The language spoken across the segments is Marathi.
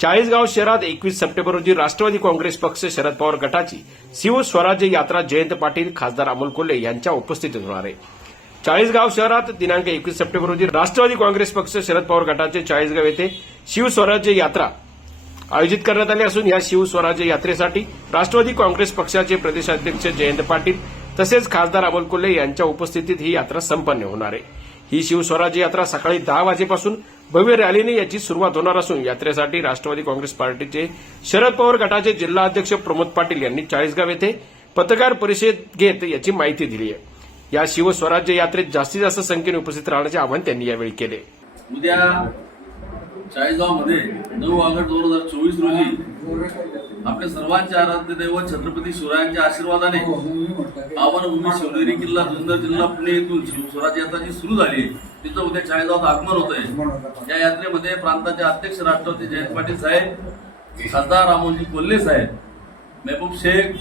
चाळीसगाव शहरात 21 सप्टेंबर रोजी राष्ट्रवादी काँग्रेस पक्ष शरद पवार गटाची शिवस्वराज्य यात्रा जयंत पाटील, खासदार अमोल कोल्हे यांच्या उपस्थितीत होणार आहे. चाळीसगाव शहरात दिनांक 21 सप्टेंबर रोजी राष्ट्रवादी काँग्रेस पक्ष शरद पवार गटाचे चाळीसगाव येथे शिवस्वराज्य यात्रा आयोजित करण्यात आली असून या शिवस्वराज्य यात्रेसाठी राष्ट्रवादी काँग्रेस पक्षाचे प्रदेशाध्यक्ष जयंत पाटील तसेच खासदार अमोल कोल्हे यांच्या उपस्थितीत ही यात्रा संपन्न होणार आहे. ही शिवस्वराज्य यात्रा सकाळी 10 वाजेपासून भव्य रॅलीने याची सुरुवात होणार असून यात्रेसाठी राष्ट्रवादी काँग्रेस पार्टीचे शरद पवार गटाचे जिल्हा अध्यक्ष प्रमोद पाटील यांनी चाळीसगाव येथे पत्रकार परिषद घेत याची माहिती दिली आहे. या शिवस्वराज्य यात्रेत जास्तीत जास्त संख्येने उपस्थित राहण्याचे आवाहन त्यांनी यावेळी केले. उद्या चाळीसगावमध्ये 9 ऑगस्ट 2024 रोजी आपल्या सर्वांचे आराध्य दैवत छत्रपती शिवरायांच्या आशीर्वादाने पावनभूमी शिवनेरी किल्ला जुन्नर जिल्हा पुणे येथून शिवस्वराज्य यात्रा जी सुरू झाली तिचं उद्या चाळीसगावात आगमन होत आहे. या यात्रेमध्ये प्रांताचे अध्यक्ष राष्ट्रपती जयंत पाटील साहेब, खासदार अमोलजी कोल्हे साहेब, महबूब शेख,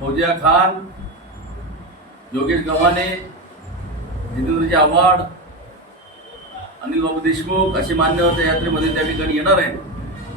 फौजिया खान, योगेश गव्हाणे, जितेंद्रजी आव्हाड, अनिल बाबू देशमुख असे मान्यवर त्या यात्रेमध्ये त्या ठिकाणी येणार आहेत.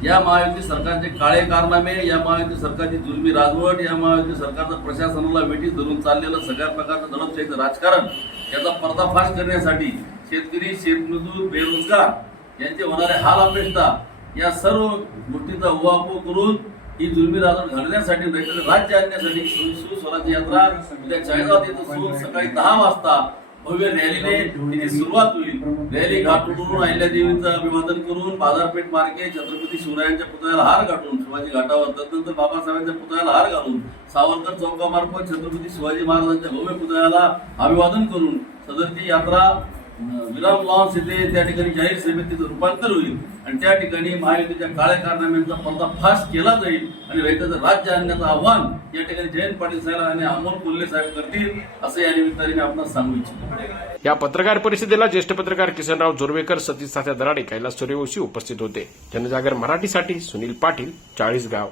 या महायुती सरकारचे काळे कारनामे, या महायुती सरकारची जुलमी राजवट, या महायुती सरकारचं प्रशासनाला वेठीस धरून चाललेलं सगळ्या प्रकारचं दडपशाहीचं राजकारण याचा पर्दाफाश करण्यासाठी शेतकरी, शेतमजूर, बेरोजगार यांचे होणारे हाल अपेष्टा या सर्व गोष्टींचा उहापोह करून ही जुलमी राजवट घालण्यासाठी राज्य आणण्यासाठी शिवस्वराज्य यात्रा उद्या चाळीसगावात येथून सकाळी 10 वाजता भव्य रॅलीने तिची सुरुवात होईल. रॅली घाटून अहिल्यादेवींचं अभिवादन करून बाजारपेठ मार्गे छत्रपती शिवरायांच्या पुतळ्याला हार घालून शिवाजी घाटावर, त्यानंतर बाबासाहेबांच्या पुतळ्याला हार घालून सावरकर चौकामार्फत छत्रपती शिवाजी महाराजांच्या भव्य पुतळ्याला अभिवादन करून सदरची यात्रा विराम लॉन्स येथे त्या ठिकाणी जाहीर सभेत तिचं रूपांतर होईल आणि त्या ठिकाणी महायुतीच्या काळ्या कारनाम्यांचा पर्दाफाश केला जाईल आणि रयतेचं राज्य आणण्याचं आव्हान या ठिकाणी जयंत पाटील साहेब आणि अमोल कोल्हे साहेब करतील असं या निमित्ताने मी आपणास सांगू इच्छितो. या पत्रकार परिषदेला ज्येष्ठ पत्रकार किसनराव जोरवेकर, सतीश तात्या दराडे, कैलास सूर्यवंशी उपस्थित होते. जनजागर मराठीसाठी सुनील पाटील, चाळीसगाव.